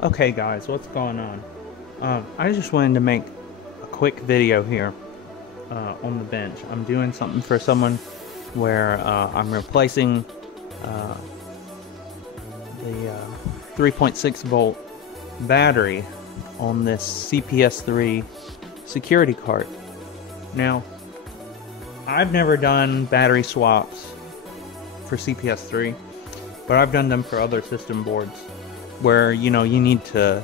Okay guys, what's going on? I just wanted to make a quick video here on the bench. I'm doing something for someone where I'm replacing the 3.6 volt battery on this CPS3 security card. Now, I've never done battery swaps for CPS3, but I've done them for other system boards where, you know, you need to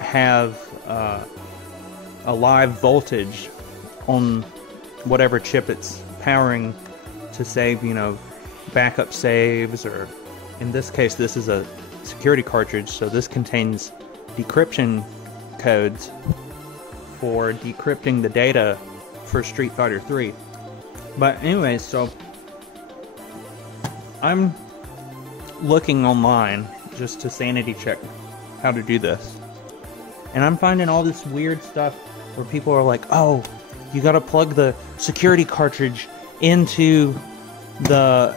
have a live voltage on whatever chip it's powering to save, you know, backup saves, or in this case this is a security cartridge, so this contains decryption codes for decrypting the data for Street Fighter 3. But anyways, so I'm looking online just to sanity check how to do this, and I'm finding all this weird stuff where people are like, oh, you gotta plug the security cartridge into the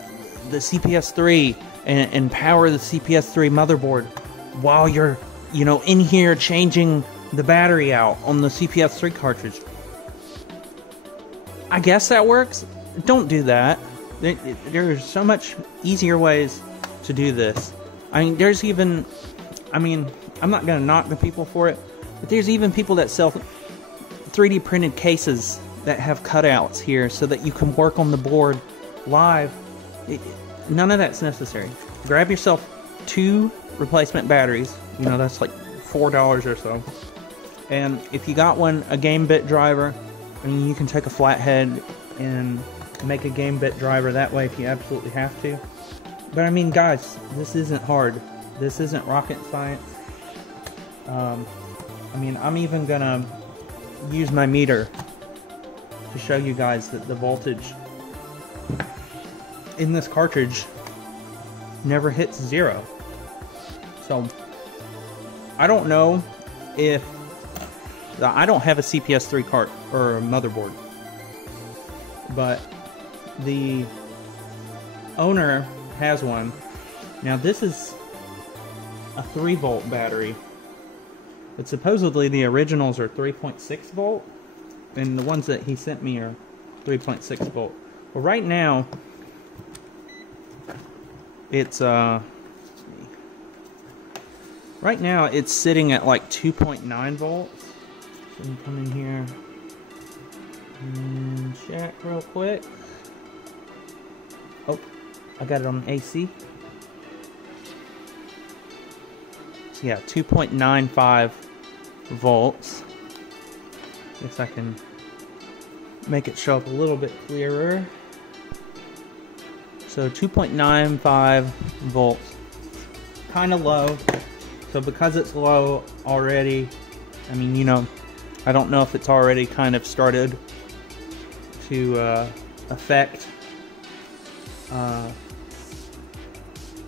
CPS3 and power the CPS3 motherboard while you're, you know, in here changing the battery out on the CPS3 cartridge. I guess that works. Don't do that. There's so much easier ways to do this. I mean, there's even, I mean, I'm not gonna knock the people for it, but there's even people that sell 3D printed cases that have cutouts here so that you can work on the board live. None of that's necessary. Grab yourself 2 replacement batteries. You know, that's like $4 or so. And if you got one, a game bit driver, I mean, you can take a flathead and make a game bit driver that way if you absolutely have to. But I mean, guys, this isn't hard. This isn't rocket science. I mean, I'm even gonna use my meter to show you guys that the voltage in this cartridge never hits 0. So I don't know if I don't have a CPS3 cart or a motherboard, but the owner has one. Now this is a 3 volt battery, but supposedly the originals are 3.6 volt, and the ones that he sent me are 3.6 volt. Well, right now it's sitting at like 2.9 volts. So let me come in here and check real quick. Oh, I got it on AC. So yeah, 2.95 volts. Guess I can make it show up a little bit clearer. So 2.95 volts, kind of low. So because it's low already, I mean, you know, I don't know if it's already kind of started to affect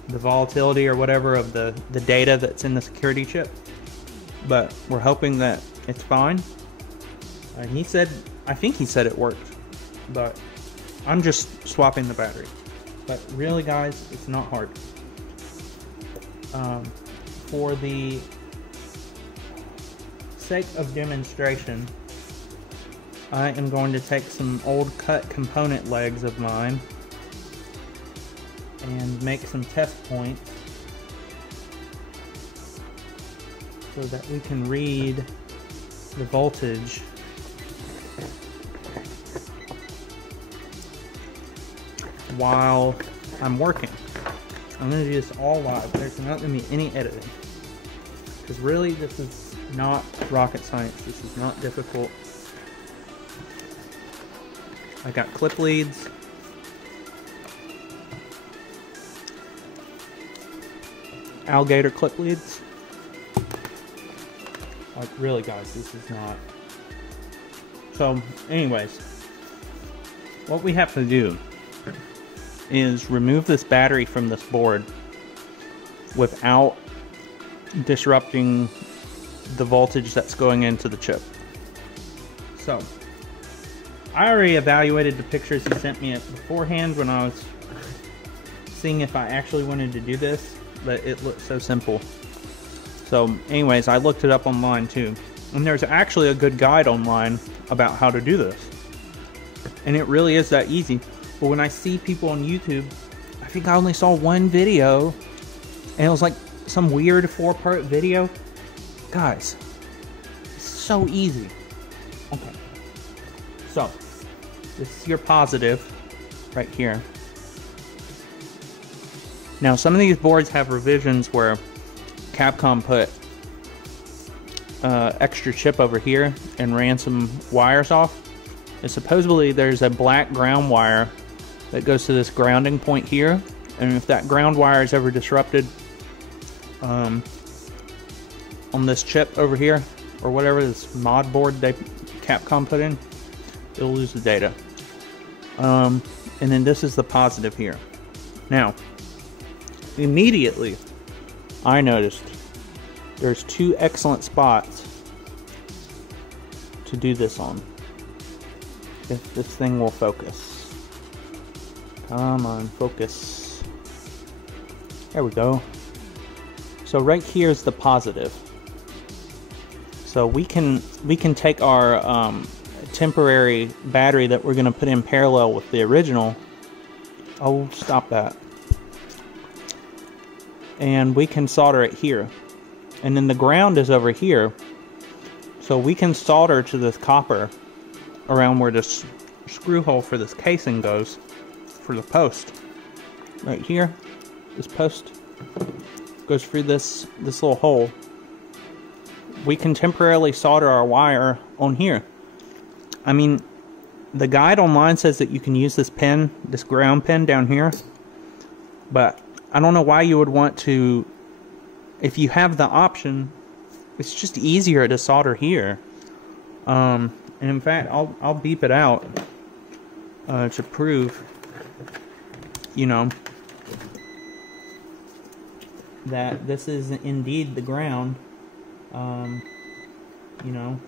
the volatility or whatever of the data that's in the security chip, but we're hoping that it's fine. He said, I think he said it worked, but I'm just swapping the battery. But really, guys, it's not hard. For the sake of demonstration, I am going to take some old cut component legs of mine and make some test points so that we can read the voltage while I'm working. I'm going to do this all live. There's not going to be any editing, because really this is not rocket science. This is not difficult. I got clip leads. Alligator clip leads. Like, really, guys, this is not. So anyways, what we have to do is remove this battery from this board without disrupting the voltage that's going into the chip. So I already evaluated the pictures he sent me beforehand when I was seeing if I actually wanted to do this, but it looked so simple. So anyways, I looked it up online too. And there's actually a good guide online about how to do this. And it really is that easy. But when I see people on YouTube, I think I only saw one video, and it was like some weird 4-part video. Guys, it's so easy. Okay. So, this is your positive right here. Now, some of these boards have revisions where Capcom put extra chip over here and ran some wires off. And supposedly there's a black ground wire that goes to this grounding point here, and if that ground wire is ever disrupted on this chip over here, or whatever this mod board they Capcom put in, it'll lose the data. And then this is the positive here. Now, immediately I noticed there's 2 excellent spots to do this on. If this thing will focus. Come on, focus. There we go. So right here is the positive. So we can take our temporary battery that we're going to put in parallel with the original. Oh, stop that. And we can solder it here. And then the ground is over here. So we can solder to this copper around where this screw hole for this casing goes for the post. Right here, this post goes through this little hole. We can temporarily solder our wire on here. I mean, the guide online says that you can use this pin, this ground pin down here, but I don't know why you would want to. If you have the option, it's just easier to solder here. And in fact, I'll beep it out to prove, you know, that this is indeed the ground. You know,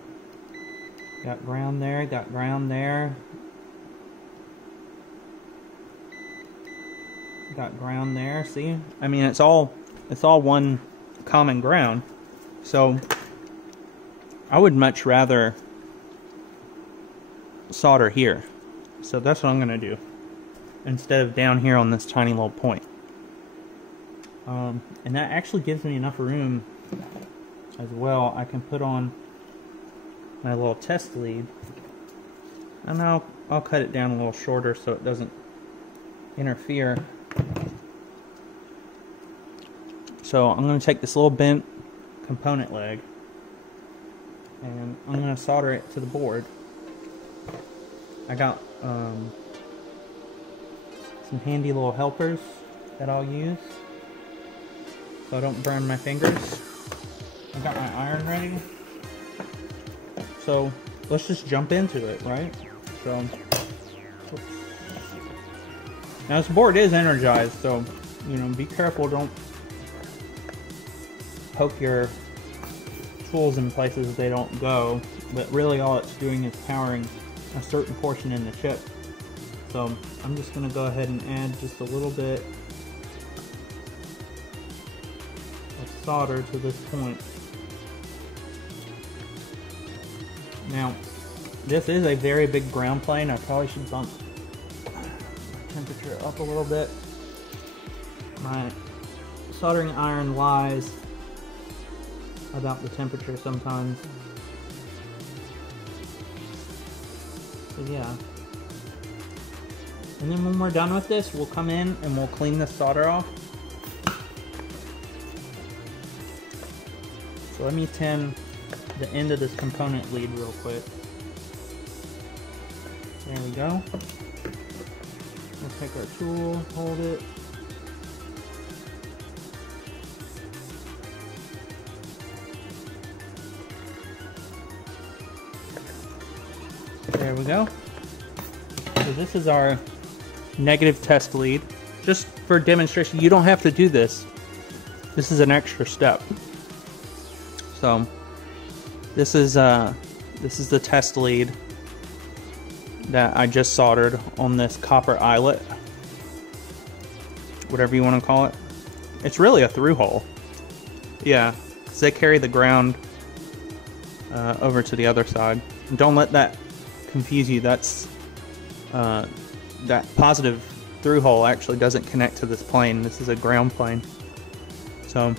got ground there, got ground there, got ground there. See, I mean, it's all one common ground. So I would much rather solder here. So that's what I'm gonna do instead of down here on this tiny little point. And that actually gives me enough room as well. I can put on my little test lead, and I'll cut it down a little shorter so it doesn't interfere. So I'm going to take this little bent component leg and I'm going to solder it to the board. I got some handy little helpers that I'll use so I don't burn my fingers. I got my iron ready. So let's just jump into it, right? So now this board is energized, so you know, be careful, don't poke your tools in places they don't go, but really all it's doing is powering a certain portion in the chip. So I'm just going to go ahead and add just a little bit of solder to this point. Now, this is a very big ground plane. I probably should bump temperature up a little bit. My soldering iron lies about the temperature sometimes. So yeah. And then when we're done with this, we'll come in and we'll clean the solder off. So let me tin the end of this component lead real quick. There we go. We'll take our tool, hold it. There we go. So this is our negative test lead. Just for demonstration, you don't have to do this. This is an extra step. So this is the test lead that I just soldered on this copper eyelet, whatever you want to call it. It's really a through hole. Yeah. because they carry the ground over to the other side. And don't let that confuse you. That's that positive through hole actually doesn't connect to this plane. This is a ground plane. So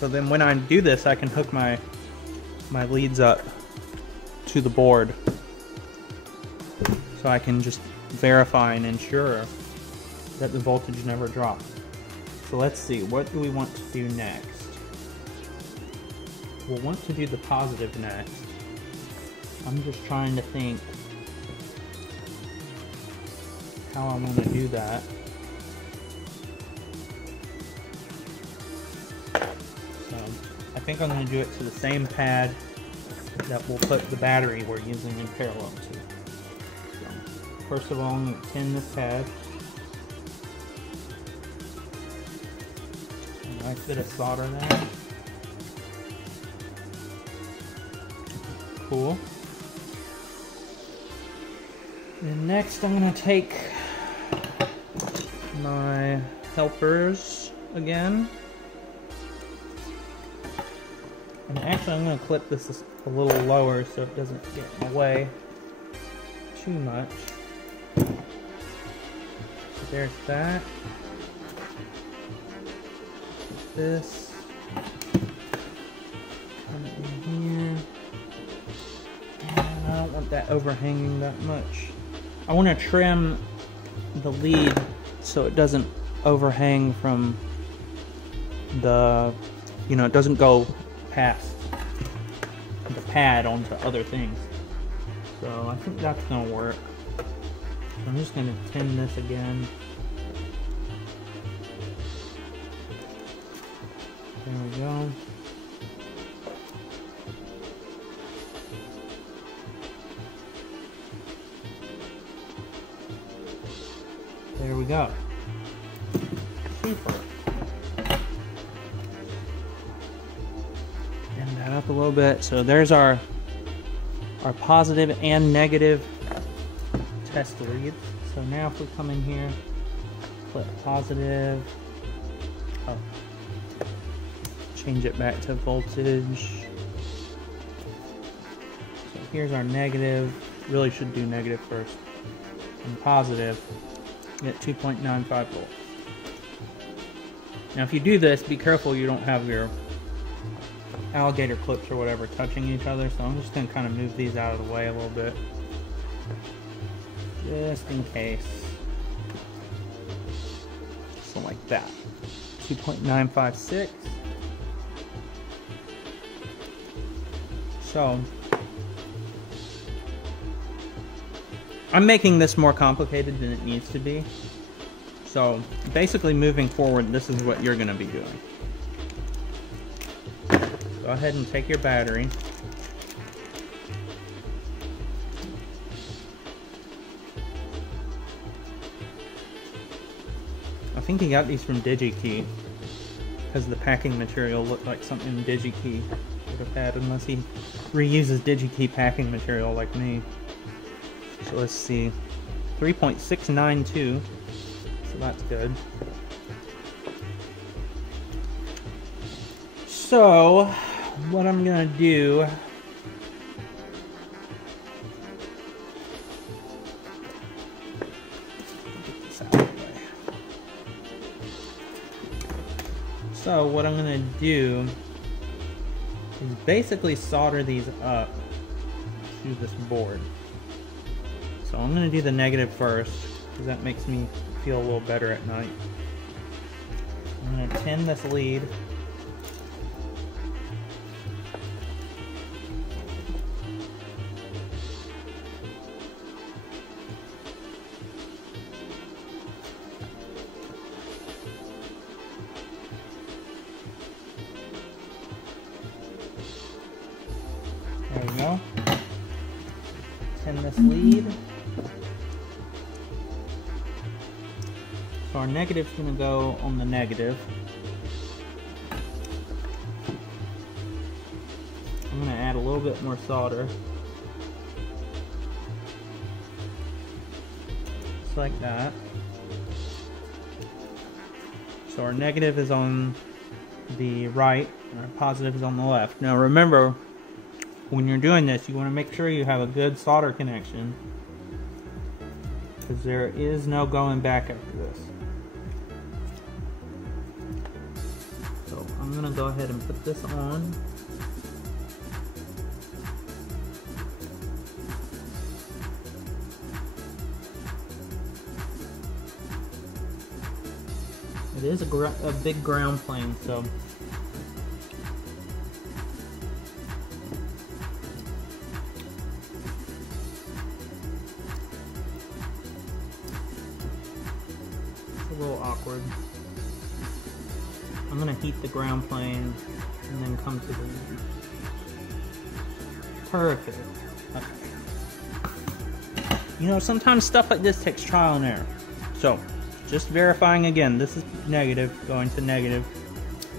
then when I do this, I can hook my leads up to the board, so I can just verify and ensure that the voltage never drops. So let's see, what do we want to do next? We'll want to do the positive next. I'm just trying to think how I'm going to do that. So I think I'm going to do it to the same pad that we'll put the battery we're using in parallel to. So first of all, I'm going to tin this pad. A nice bit of solder there. Cool. And next I'm going to take my helpers again. And actually I'm going to clip this a little lower so it doesn't get in the way too much. So there's that. This. Come in here. And I don't want that overhanging that much. I want to trim the lead so it doesn't overhang from the, it doesn't go past the pad onto other things. So I think that's going to work. So I'm just going to tin this again. There we go. There we go. Super. Bend that up a little bit. So there's our positive and negative test leads. So now if we come in here, click positive, change it back to voltage. So here's our negative. Really should do negative first. And positive. Get 2.95 volts. Now if you do this, be careful you don't have your alligator clips or whatever touching each other, so I'm just going to kind of move these out of the way a little bit. Just in case. So like that. 2.956. So I'm making this more complicated than it needs to be. So basically moving forward, this is what you're going to be doing. Go ahead and take your battery. I think he got these from DigiKey because the packing material looked like something DigiKey would have had, unless he reuses DigiKey packing material like me. So let's see, 3.692, so that's good. So what I'm gonna do, get this out of the way. So what I'm gonna do is basically solder these up to this board. So I'm going to do the negative first, because that makes me feel a little better at night. I'm going to tin this lead. There we go. Tin this lead. So our negative's going to go on the negative. I'm going to add a little bit more solder. Just like that. So our negative is on the right, and positive is on the left. Now remember, when you're doing this, you want to make sure you have a good solder connection, because there is no going back after this. So I'm going to go ahead and put this on. It is a big ground plane, so it's a little awkward. I'm gonna heat the ground plane and then come to the perfect. Okay. You know, sometimes stuff like this takes trial and error. So just verifying again, this is negative going to negative.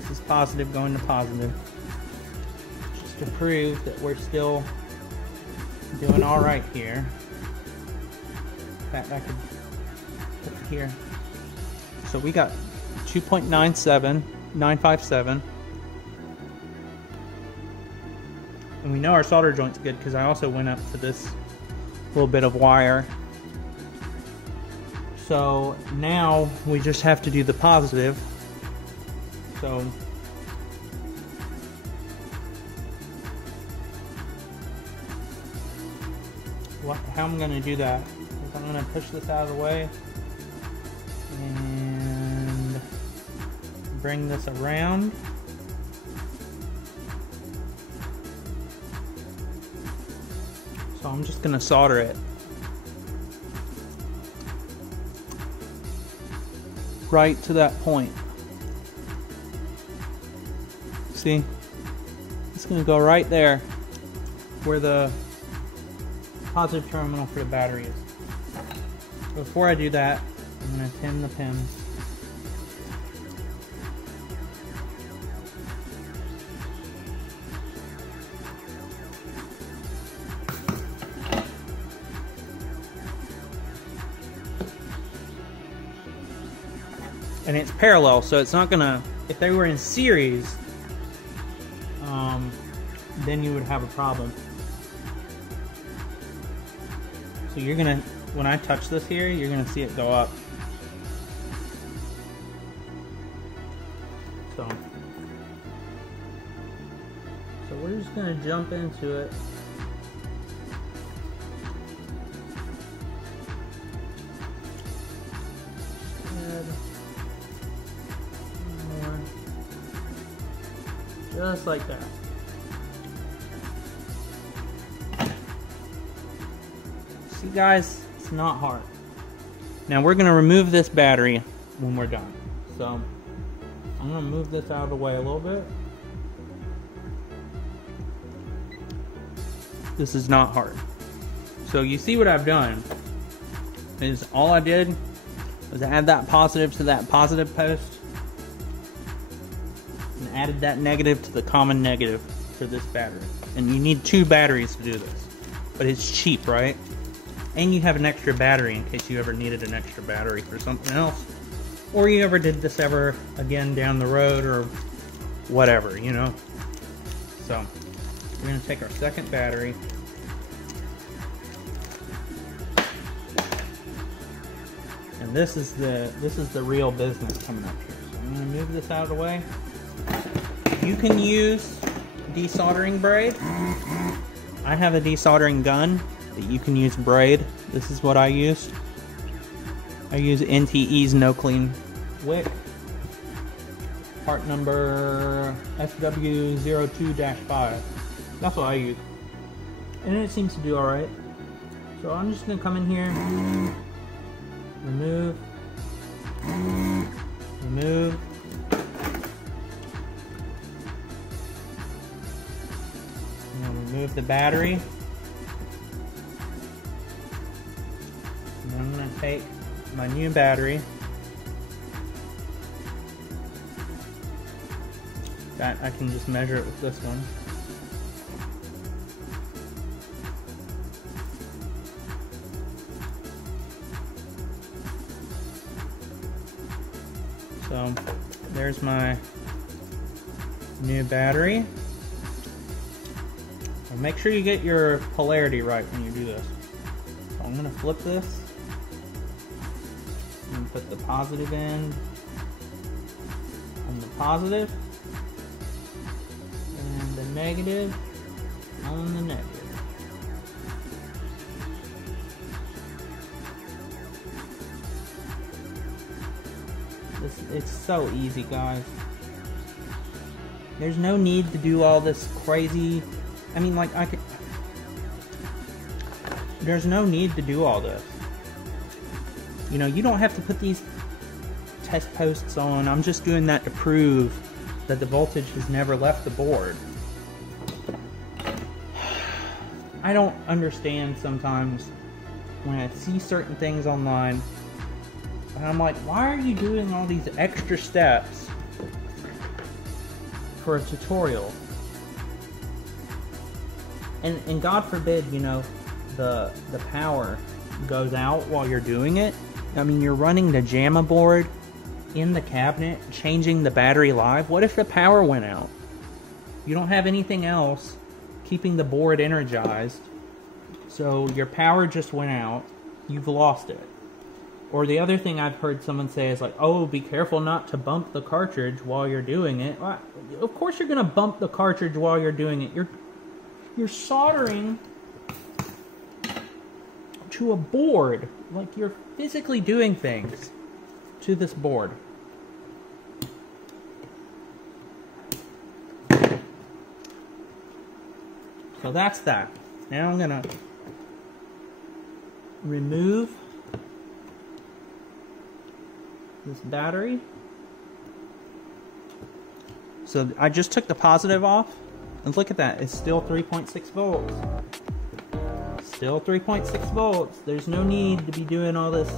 This is positive going to positive. Just to prove that we're still doing alright here. In fact, I could put it here. So we got 2.957. And we know our solder joint's good because I also went up to this little bit of wire. So now we just have to do the positive. So how I'm going to do that is I'm going to push this out of the way and bring this around. So I'm just going to solder it right to that point. See? It's going to go right there where the positive terminal for the battery is. Before I do that, I'm going to pin the pins. And it's parallel, so it's not gonna, if they were in series, then you would have a problem. So you're gonna, when I touch this here, you're gonna see it go up. So we're just gonna jump into it. Just like that. See guys, it's not hard. Now we're gonna remove this battery when we're done. So I'm gonna move this out of the way a little bit. This is not hard. So you see what I've done is all I did was add that positive to that positive post. And added that negative to the common negative for this battery. And you need 2 batteries to do this. But it's cheap, right? And you have an extra battery in case you ever needed an extra battery for something else. Or you ever did this ever again down the road or whatever, you know? So, we're going to take our second battery. And this is the real business coming up here. So I'm going to move this out of the way. You can use desoldering braid. I have a desoldering gun, but you can use braid. This is what I use. I use NTE's No Clean Wick. Part number SW02-5. That's what I use. And it seems to do alright. So I'm just going to come in here, remove, remove. Remove the battery. And then I'm going to take my new battery. That I can just measure it with this one. So there's my New battery. And make sure you get your polarity right when you do this. So I'm gonna flip this and put the positive end on the positive and the negative on the negative. It's so easy, guys. There's no need to do all this crazy. I mean, like, there's no need to do all this. You know, you don't have to put these test posts on. I'm just doing that to prove that the voltage has never left the board. I don't understand sometimes when I see certain things online. And I'm like, why are you doing all these extra steps for a tutorial? And God forbid, you know, the power goes out while you're doing it. I mean, you're running the JAMA board in the cabinet, changing the battery live. What if the power went out? You don't have anything else keeping the board energized, so your power just went out, you've lost it. Or the other thing I've heard someone say is like, oh, be careful not to bump the cartridge while you're doing it. Well, of course you're going to bump the cartridge while you're doing it. You're soldering to a board. Like, you're physically doing things to this board. So that's that. Now I'm going to remove this battery. So I just took the positive off, and look at that, it's still 3.6 volts. Still 3.6 volts. There's no need to be doing all this.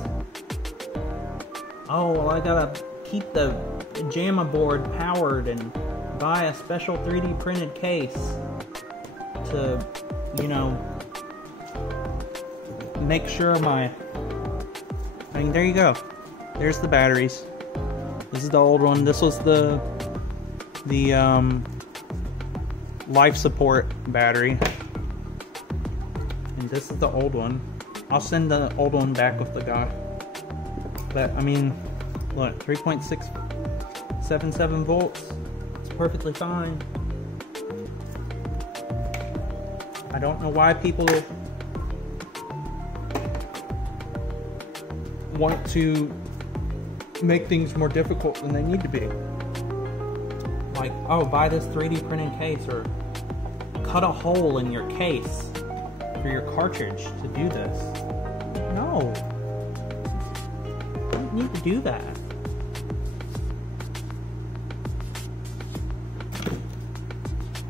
Oh, well, I gotta keep the JAMA board powered and buy a special 3D printed case to, you know, make sure I mean, there you go. There's the batteries. This is the old one. This was the life support battery. And this is the old one. I'll send the old one back with the guy. But, I mean, look, 3.677 volts. It's perfectly fine. I don't know why people want to make things more difficult than they need to be. Like, oh, buy this 3D printed case, or cut a hole in your case for your cartridge to do this. No. You don't need to do that.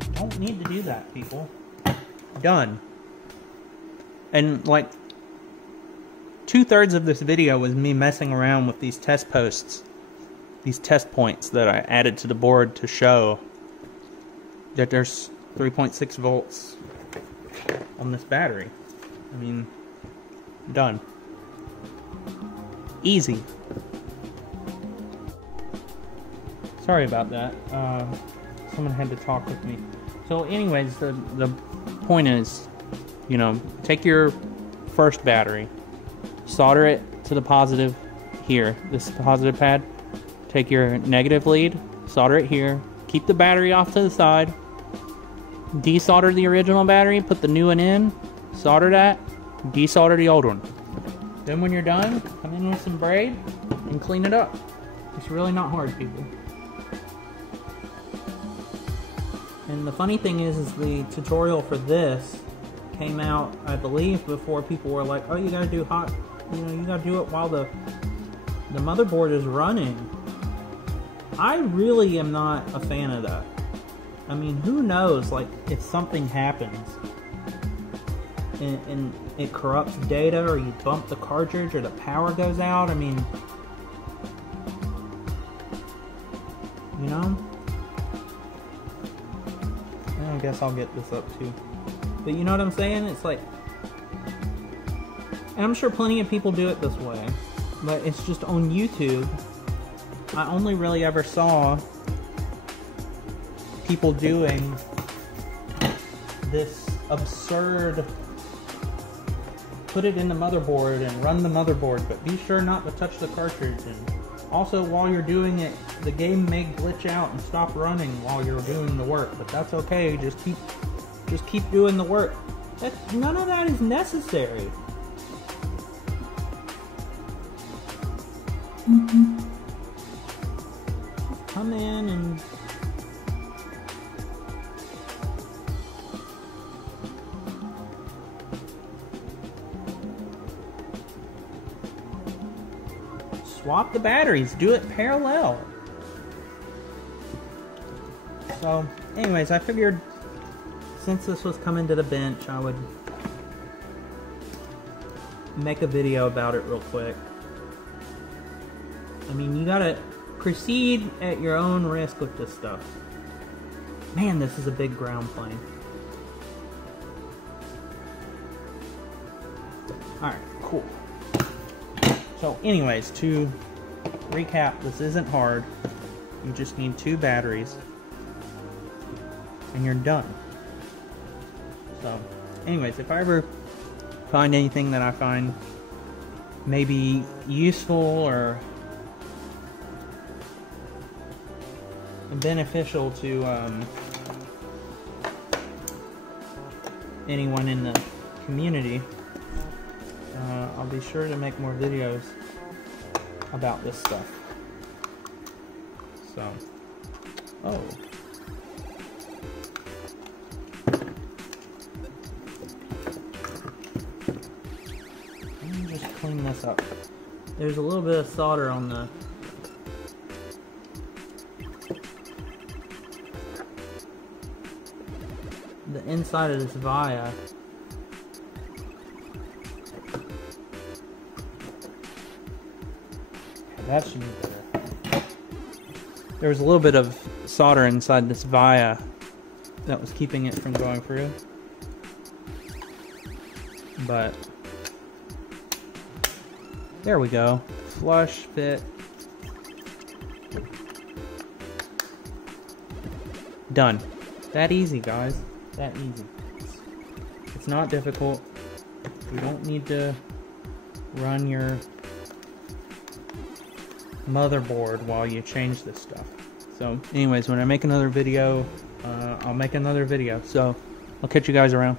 You don't need to do that, people. Done. And, like, 2/3 of this video was me messing around with these test posts, these test points that I added to the board to show that there's 3.6 volts on this battery. I mean, done. Easy. Sorry about that. Someone had to talk with me. So anyways, the point is, you know, take your first battery, solder it to the positive here, this positive pad. Take your negative lead, solder it here, keep the battery off to the side, desolder the original battery, put the new one in, solder that, desolder the old one. Then when you're done, come in with some braid and clean it up. It's really not hard, people. And the funny thing is the tutorial for this came out, I believe, before people were like, oh, you gotta do hot, you know, you gotta do it while the motherboard is running. I really am not a fan of that. I mean, who knows, like, if something happens and it corrupts data, or you bump the cartridge, or the power goes out, I mean, you know? I guess I'll get this up too. But you know what I'm saying? It's like, and I'm sure plenty of people do it this way, but it's just on YouTube. I only really ever saw people doing this absurd put it in the motherboard and run the motherboard, but be sure not to touch the cartridge. And also, while you're doing it, the game may glitch out and stop running while you're doing the work, but that's okay. Just keep doing the work. None of that is necessary. Come in and swap the batteries. Do it parallel. So, anyways, I figured since this was coming to the bench, I would make a video about it real quick. I mean, you gotta proceed at your own risk with this stuff. Man, this is a big ground plane. Alright, cool. So anyways, to recap, this isn't hard. You just need 2 batteries and you're done. So anyways, if I ever find anything that I find maybe useful or beneficial to anyone in the community, I'll be sure to make more videos about this stuff. So, oh. Let me just clean this up. There's a little bit of solder on the inside of this via. That should be better. There was a little bit of solder inside this via that was keeping it from going through. But there we go. Flush, fit. Done. That easy, guys. That easy. It's not difficult. You don't need to run your motherboard while you change this stuff. So anyways, when I make another video, I'll make another video. So I'll catch you guys around.